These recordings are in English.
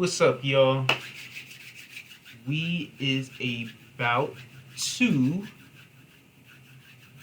What's up, y'all? We is about to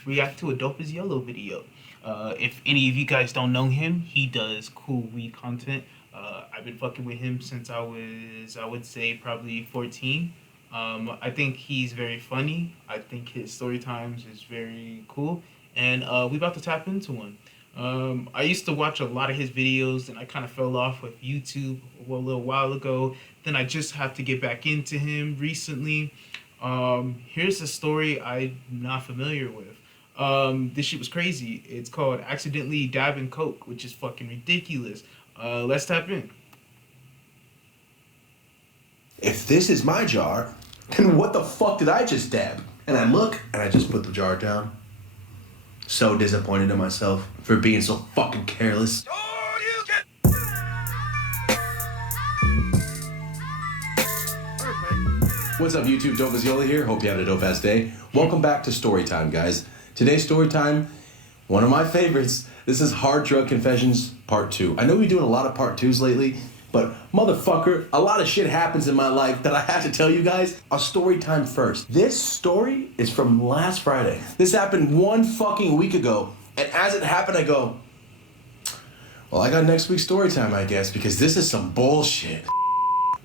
react to a dope as Yellow video. If any of you guys don't know him, he does cool weed content. I've been fucking with him since I would say, probably 14. I think he's very funny. I think his story times is very cool, and we about to tap into one. I used to watch a lot of his videos, and I kind of fell off with YouTube a little while ago. Then I just have to get back into him recently. Here's a story I'm not familiar with. This shit was crazy. It's called Accidentally Dabbing Coke, which is fucking ridiculous. Let's tap in. If this is my jar, then what the fuck did I just dab? And I look, and I just put the jar down. So disappointed in myself for being so fucking careless. What's up, YouTube? Dope as Yola here. Hope you had a dope ass day. Welcome back to Storytime, guys. Today's Storytime, one of my favorites. This is Hard Drug Confessions Part 2. I know we're doing a lot of Part 2s lately, but motherfucker, a lot of shit happens in my life that I have to tell you guys. A story time first. This story is from last Friday. This happened 1 fucking week ago. And as it happened, I go, well, I got next week's story time, I guess, because this is some bullshit.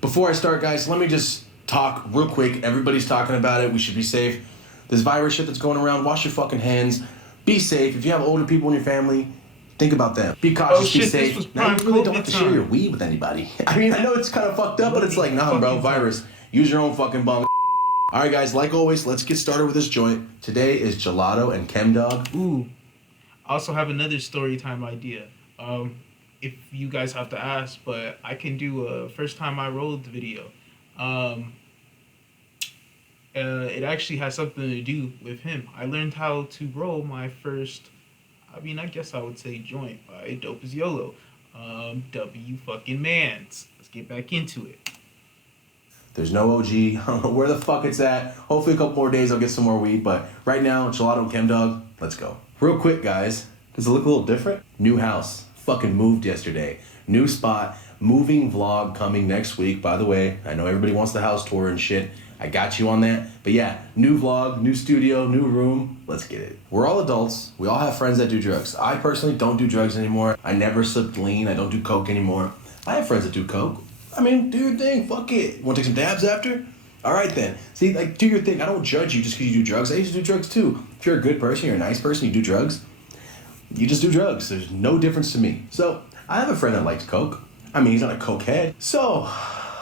Before I start, guys, let me just talk real quick. Everybody's talking about it. We should be safe. This virus shit that's going around, wash your fucking hands. Be safe. If you have older people in your family, think about them. Be cautious, be safe. Now you really don't have to share your weed with anybody. I mean, I know it's kind of fucked up, but it's like, nah, bro, virus. Use your own fucking bong. All right, guys, like always, let's get started with this joint. Today is gelato and chemdog. Ooh. I also have another story time idea. If you guys have to ask, but I can do a first time I rolled video. It actually has something to do with him. I learned how to roll my first, I guess I would say joint by Dope as Yolo. W fucking mans. Let's get back into it. There's no OG. I don't know where the fuck it's at. Hopefully a couple more days I'll get some more weed, but right now, gelato and chemdog, let's go. Real quick, guys. Does it look a little different? New house. Fucking moved yesterday. New spot. Moving vlog coming next week. By the way, I know everybody wants the house tour and shit. I got you on that. But yeah, new vlog, new studio, new room. Let's get it. We're all adults. We all have friends that do drugs. I personally don't do drugs anymore. I never slipped lean. I don't do coke anymore. I have friends that do coke. I mean, do your thing. Fuck it. Want to take some dabs after? All right then. See, like, do your thing. I don't judge you just because you do drugs. I used to do drugs too. If you're a good person, you're a nice person, you do drugs, you just do drugs. There's no difference to me. So I have a friend that likes coke. I mean, he's not a coke head. So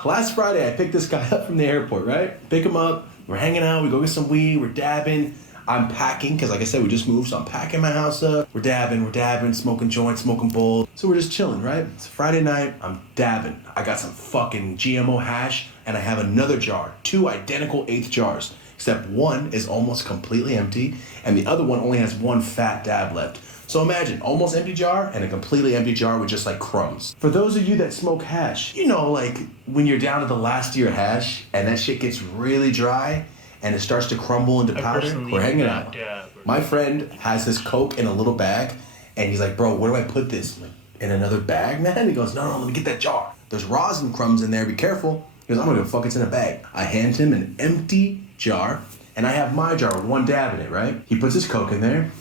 last Friday, I picked this guy up from the airport, right? Pick him up. We're hanging out. We go get some weed. We're dabbing. I'm packing, because like I said, we just moved, so I'm packing my house up. We're dabbing, smoking joints, smoking bowls. So we're just chilling, right? It's Friday night. I'm dabbing. I got some fucking GMO hash, and I have another jar. 2 identical 1/8 jars, except one is almost completely empty, and the other one only has 1 fat dab left. So imagine, almost empty jar and a completely empty jar with just like crumbs. For those of you that smoke hash, you know, like when you're down to the last of your hash and that shit gets really dry and it starts to crumble into powder, we're hanging out. My friend has this coke in a little bag and he's like, bro, where do I put this? I'm like, in another bag, man? He goes, no, let me get that jar. There's rosin crumbs in there, be careful. He goes, I'm gonna go fuck, it's in a bag. I hand him an empty jar and I have my jar with 1 dab in it, right? He puts his coke in there.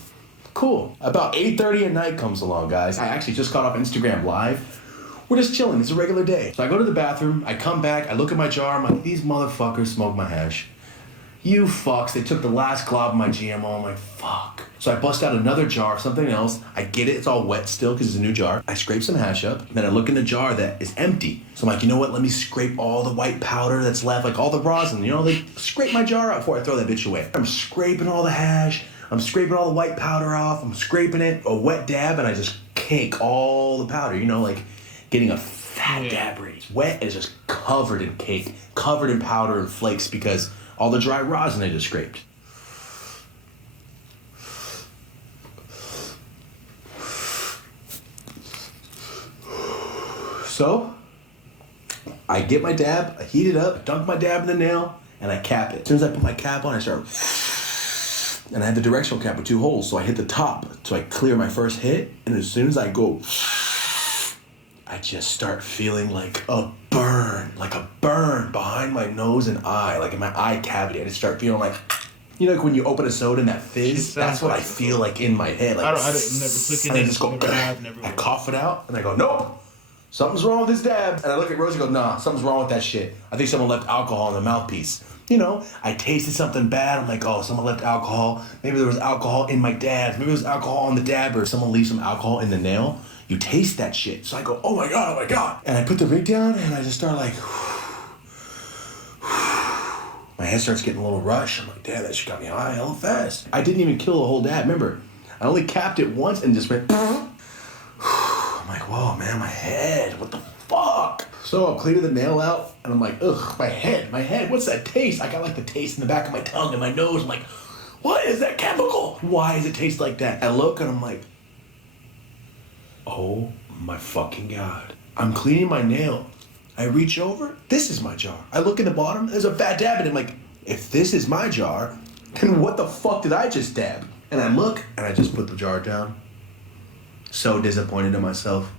Cool. About 8:30 at night comes along, guys. I actually just got off Instagram Live. We're just chilling. It's a regular day. So I go to the bathroom. I come back. I look at my jar. I'm like, these motherfuckers smoked my hash. You fucks. They took the last glob of my GMO. I'm like, fuck. So I bust out another jar of something else. I get it. It's all wet still because it's a new jar. I scrape some hash up. Then I look in the jar that is empty. So I'm like, you know what? Let me scrape all the white powder that's left, like all the rosin. You know, like scrape my jar out before I throw that bitch away. I'm scraping all the hash. I'm scraping all the white powder off. I'm scraping it, a wet dab, and I just cake all the powder. You know, like getting a fat dab ready. It's wet and it's just covered in cake, covered in powder and flakes because all the dry rosin I just scraped. So I get my dab, I heat it up, I dunk my dab in the nail, and I cap it. As soon as I put my cap on, I start. And I had the directional cap with 2 holes, so I hit the top, so I clear my first hit, and as soon as I go, I just start feeling like a burn behind my nose and eye, like in my eye cavity. I just start feeling like, you know, like when you open a soda and that fizz, that's what I feel like in my head. Like, I don't never took it. and I just go, never I cough it out, and I go, nope, something's wrong with this dab. And I look at Rosie and go, nah, something's wrong with that shit. I think someone left alcohol in the mouthpiece. You know, I tasted something bad. I'm like, oh, someone left alcohol. Maybe there was alcohol in my dabs. Maybe there was alcohol on the dab, or someone leaves some alcohol in the nail. You taste that shit. So I go, oh my God, oh my God. And I put the rig down, and I just start like, my head starts getting a little rush. I'm like, damn, that shit got me high hella fast. I didn't even kill the whole dab. Remember, I only capped it once and just went, I'm like, whoa, man, my head, what the fuck? So I'm cleaning the nail out, and I'm like, ugh, my head, what's that taste? I got like the taste in the back of my tongue and my nose. I'm like, what is that chemical? Why does it taste like that? I look and I'm like, oh my fucking God. I'm cleaning my nail. I reach over, this is my jar. I look in the bottom, there's a fat dab, and I'm like, if this is my jar, then what the fuck did I just dab? And I look, and I just put the jar down. So disappointed in myself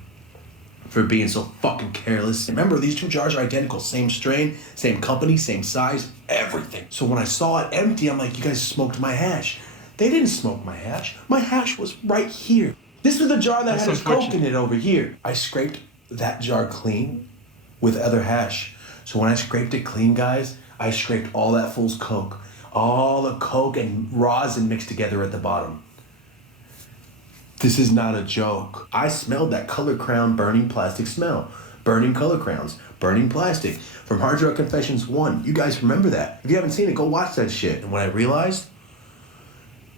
for being so fucking careless. Remember, these two jars are identical. Same strain, same company, same size, everything. So when I saw it empty, I'm like, you guys smoked my hash. They didn't smoke my hash. My hash was right here. This was the jar that had his coke in it over here. I scraped that jar clean with other hash. So when I scraped it clean, guys, I scraped all that fool's coke. All the coke and rosin mixed together at the bottom. This is not a joke. I smelled that color crown burning plastic smell. Burning color crowns, burning plastic. From Hard Drug Confessions 1. You guys remember that. If you haven't seen it, go watch that shit. And when I realized,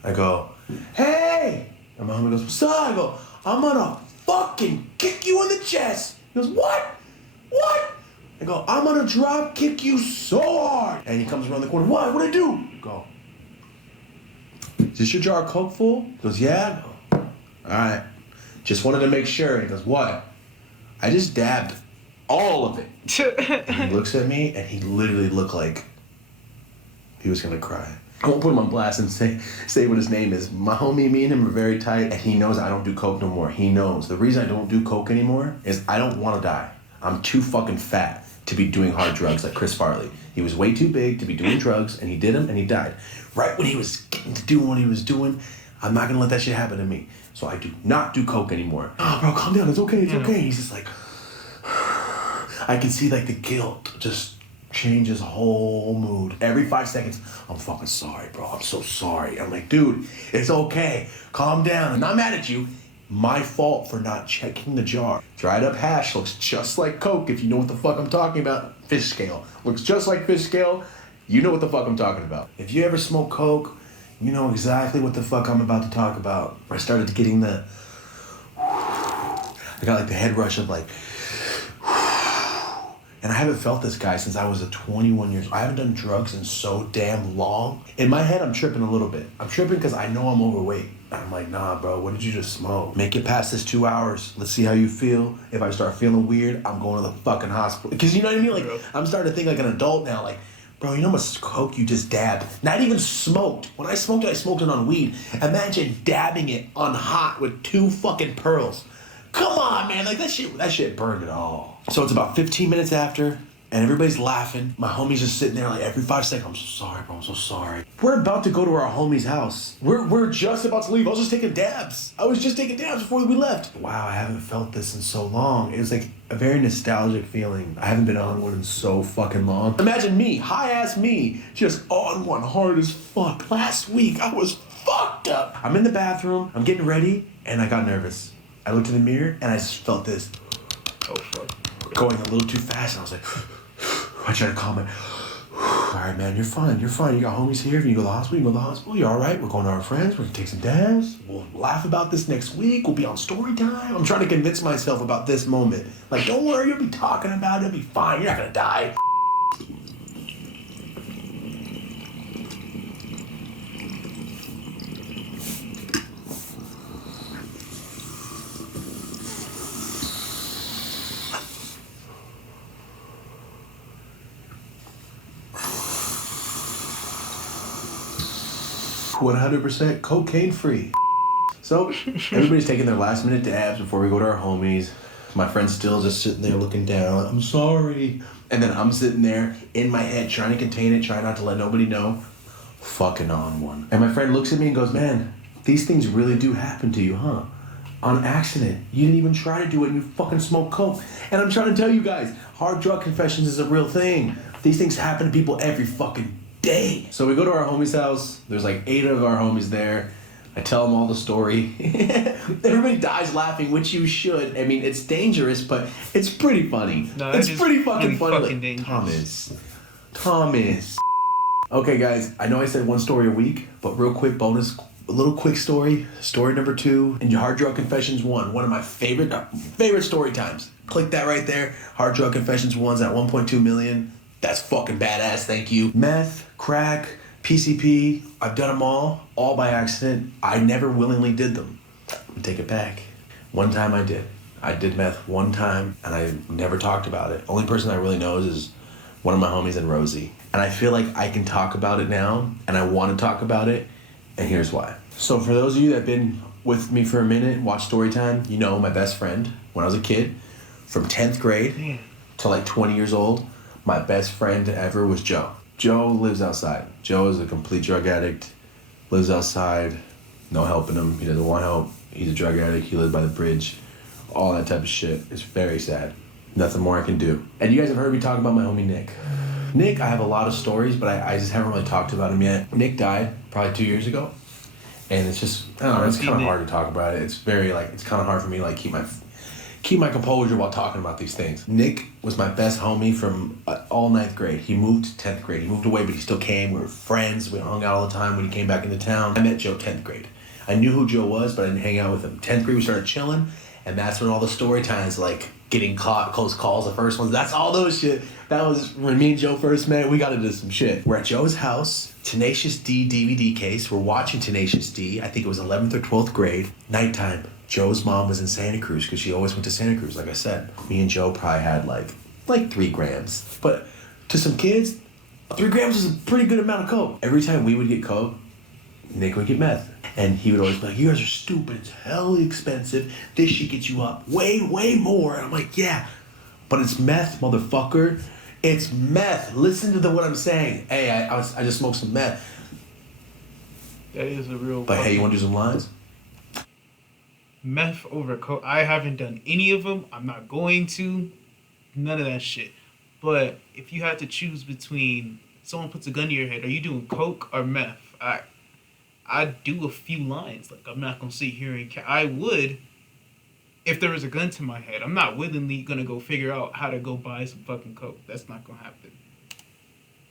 I go, hey! And my homie goes, what's up? I go, I'm gonna fucking kick you in the chest. He goes, what? What? I go, I'm gonna drop kick you so hard. And he comes around the corner, what? What'd I do? I go, is this your jar of Coke full? He goes, yeah. I go, all right. Just wanted to make sure. And he goes, what? I just dabbed all of it. And he looks at me, and he literally looked like he was gonna cry. I won't put him on blast and say what his name is. My homie, me and him are very tight, and he knows I don't do coke no more. He knows. The reason I don't do coke anymore is I don't want to die. I'm too fucking fat to be doing hard drugs like Chris Farley. He was way too big to be doing drugs, and he did them, and he died. Right when he was getting to doing what he was doing, I'm not gonna let that shit happen to me. So I do not do coke anymore. Oh, bro, calm down. It's okay. It's okay. He's just like, I can see like the guilt just change his whole mood. Every 5 seconds, I'm fucking sorry, bro. I'm so sorry. I'm like, dude, it's okay. Calm down. I'm not mad at you. My fault for not checking the jar. Dried up hash looks just like coke, if you know what the fuck I'm talking about. Fish scale. Looks just like fish scale. You know what the fuck I'm talking about. If you ever smoke coke, you know exactly what the fuck I'm about to talk about. I started getting the... I got like the head rush of like... And I haven't felt this guy since I was 21 years old. I haven't done drugs in so damn long. In my head, I'm tripping a little bit. I'm tripping because I know I'm overweight. I'm like, nah, bro, what did you just smoke? Make it past this 2 hours. Let's see how you feel. If I start feeling weird, I'm going to the fucking hospital. Because you know what I mean? Like, I'm starting to think like an adult now. Like, bro, you know how much coke you just dabbed? Not even smoked. When I smoked it on weed. Imagine dabbing it on hot with 2 fucking pearls. Come on, man. Like, that shit burned it all. So it's about 15 minutes after, and everybody's laughing. My homie's just sitting there like every 5 seconds. I'm so sorry, bro. I'm so sorry. We're about to go to our homie's house. We're just about to leave. I was just taking dabs. Before we left. Wow, I haven't felt this in so long. It was like a very nostalgic feeling. I haven't been on one in so fucking long. Imagine me, high-ass me, just on one hard as fuck. Last week, I was fucked up. I'm in the bathroom. I'm getting ready, and I got nervous. I looked in the mirror, and I just felt this. Oh, fuck. Going a little too fast, and I was like, I tried to calm it. All right, man, you're fine. You got homies here. If you go to the hospital, you're all right. We're going to our friends. We're going to take some dabs. We'll laugh about this next week. We'll be on story time. I'm trying to convince myself about this moment. Like, don't worry, you'll be talking about it. It'll be fine. You're not going to die. %, cocaine free. So everybody's taking their last minute dabs before we go to our homies. My friend's still just sitting there looking down. I'm sorry. And then I'm sitting there in my head trying to contain it, trying not to let nobody know. Fucking on one. And my friend looks at me and goes, man, these things really do happen to you, huh? On accident. You didn't even try to do it and you fucking smoke coke. And I'm trying to tell you guys, hard drug confessions is a real thing. These things happen to people every fucking day. So we go to our homie's house. There's like 8 of our homies there. I tell them all the story. Everybody dies laughing, which you should. I mean, it's dangerous, but it's pretty funny. No, it's pretty fucking funny. Fucking dangerous. Thomas. Okay, guys, I know I said 1 story a week, but real quick bonus, a little quick story. Story number 2, in Hard Drug Confessions 1, one of my favorite story times. Click that right there. Hard Drug Confessions 1's at 1.2 million. That's fucking badass, thank you. Meth, crack, PCP, I've done them all by accident. I never willingly did them. I'm take it back. One time I did. I did meth one time, and I never talked about it. Only person I really knows is one of my homies and Rosie. And I feel like I can talk about it now, and I want to talk about it, and here's why. So for those of you that have been with me for a minute, watch Storytime, you know my best friend, when I was a kid, from 10th grade to like 20 years old, my best friend ever was Joe. Joe lives outside. Joe is a complete drug addict, lives outside, no helping him. He doesn't want help. He's a drug addict. He lives by the bridge. All that type of shit. It's very sad. Nothing more I can do. And you guys have heard me talk about my homie Nick. Nick, I have a lot of stories, but I just haven't really talked about him yet. Nick died probably 2 years ago. And it's just, I don't know, it's kind of hard to talk about it. It's very like, it's kind of hard for me to like keep my composure while talking about these things. Nick was my best homie from all 9th grade. He moved to 10th grade. He moved away, but he still came. We were friends. We hung out all the time when he came back into town. I met Joe 10th grade. I knew who Joe was, but I didn't hang out with him. 10th grade, we started chilling, and that's when all the story times, like getting caught, close calls, the first ones, that's all those shit. That was when me and Joe first met. We got into some shit. We're at Joe's house, Tenacious D DVD case. We're watching Tenacious D. I think it was 11th or 12th grade, nighttime. Joe's mom was in Santa Cruz because she always went to Santa Cruz, like I said. Me and Joe probably had like 3 grams. But to some kids, 3 grams is a pretty good amount of coke. Every time we would get coke, Nick would get meth. And he would always be like, you guys are stupid. It's hella expensive. This shit gets you up way, way more. And I'm like, yeah, but it's meth, motherfucker. It's meth. Listen to what I'm saying. Hey, I just smoked some meth. That is a real... But hey, you want to do some lines? Meth over coke. I haven't done any of them. I'm not going to. None of that shit. But if you had to choose between someone puts a gun to your head, are you doing coke or meth? I'd do a few lines. Like, I'm not gonna sit here and I would if there was a gun to my head. I'm not willingly gonna go figure out how to go buy some fucking coke. That's not gonna happen.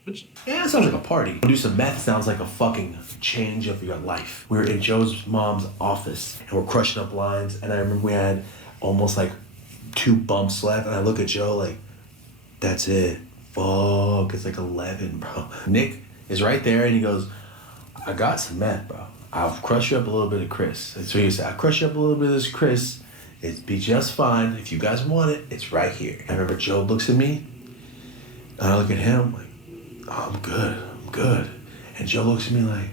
But yeah, it sounds like a party. Do some meth sounds like a fucking change of your life. We were in Joe's mom's office and we're crushing up lines, and I remember we had almost like 2 bumps left, and I look at Joe like, that's it. Fuck, it's like 11, bro. Nick is right there and he goes, I got some meth, bro. I'll crush you up a little bit of Chris. That's what he said. I'll crush you up a little bit of this Chris. It'd be just fine. If you guys want it, it's right here. I remember Joe looks at me, and I look at him like, oh, I'm good. And Joe looks at me like,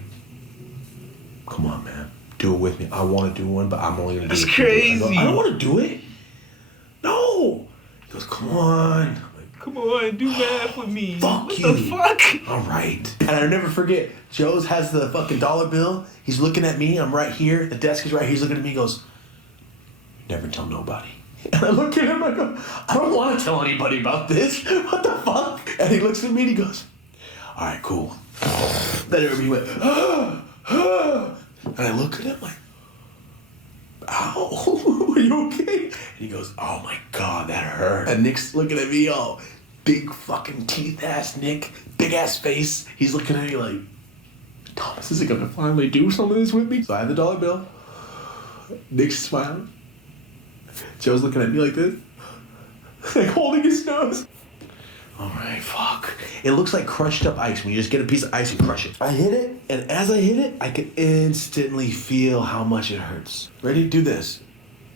come on, man. Do it with me. I want to do one, but I'm only going to do it. That's crazy. I don't want to do it. No. He goes, come on. Come on, do math with me. Fuck what you. the fuck? All right. And I'll never forget, Joe's has the fucking dollar bill. He's looking at me. I'm right here. The desk is right here. He's looking at me. He goes, never tell nobody. And I look at him. I go, I don't want to tell anybody about this. What the fuck? And he looks at me and he goes, all right, cool. Then everybody went, and I look at him like, ow, are you okay? And he goes, oh my God, that hurt. And Nick's looking at me all big fucking teeth ass Nick, big ass face. He's looking at me like, Thomas, is he gonna finally do some of this with me? So I have the dollar bill. Nick's smiling. Joe's looking at me like this, like holding his nose. All right, fuck. It looks like crushed up ice when you just get a piece of ice and crush it. I hit it, and as I hit it, I can instantly feel how much it hurts. Ready? Do this.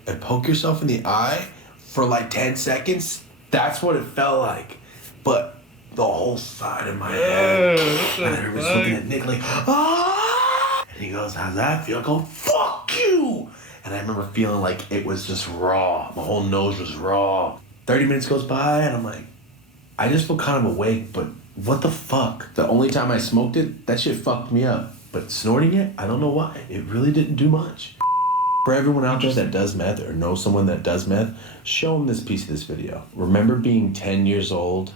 And poke yourself in the eye for like 10 seconds. That's what it felt like. But the whole side of my head. And everybody's looking at Nick like, ah! And he goes, how's that feel? I go, fuck you! and I remember feeling like it was just raw. My whole nose was raw. 30 minutes goes by, and I'm like, I just feel kind of awake, but what the fuck? The only time I smoked it, that shit fucked me up. But snorting it, I don't know why. It really didn't do much. For everyone out there that does meth or knows someone that does meth, show them this piece of this video. Remember being 10 years old,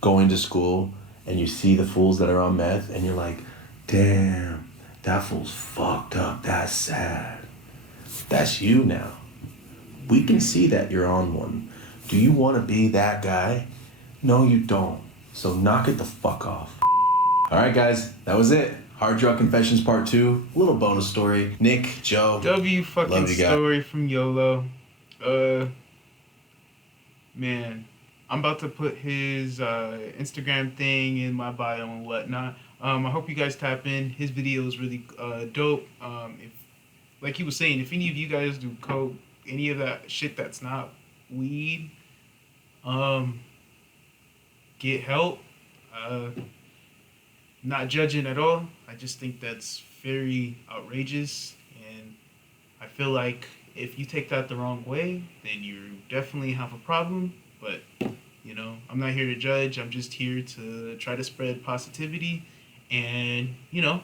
going to school, and you see the fools that are on meth, and you're like, damn, that fool's fucked up. That's sad. That's you now. We can see that you're on one. Do you want to be that guy? No, you don't. So knock it the fuck off. All right, guys, that was it. Hard Drug Confessions Part 2. A little bonus story. Nick, Joe. W fucking story from Yola. Man, I'm about to put his Instagram thing in my bio and whatnot. I hope you guys tap in. His video is really dope. If, like he was saying, if any of you guys do coke, any of that shit that's not weed, get help. Not judging at all. I just think that's very outrageous, and I feel like if you take that the wrong way, then you definitely have a problem. But you know, I'm not here to judge. I'm just here to try to spread positivity, and you know,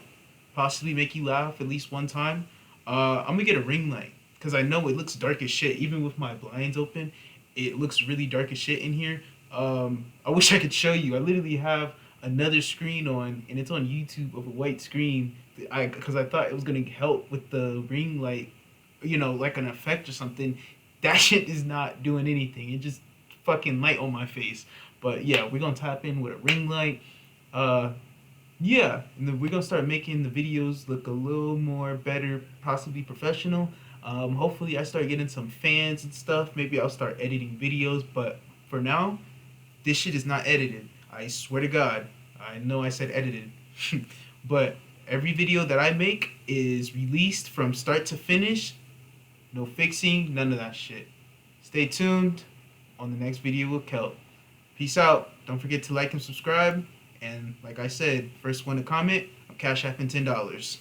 possibly make you laugh at least one time. I'm gonna get a ring light because I know it looks dark as shit. Even with my blinds open, it looks really dark as shit in here. I wish I could show you. I literally have another screen on, and it's on YouTube of a white screen. Because I thought it was gonna help with the ring light, you know, like an effect or something. That shit is not doing anything. It just fucking light on my face. But yeah, we're gonna tap in with a ring light. Yeah, and then we're gonna start making the videos look a little more better, possibly professional. Hopefully I start getting some fans and stuff. Maybe I'll start editing videos, but for now, this shit is not edited. I swear to God. I know I said edited. But every video that I make is released from start to finish. No fixing, none of that shit. Stay tuned on the next video with Kelp. Peace out. Don't forget to like and subscribe. And like I said, first one to comment, I'm cash apping $10.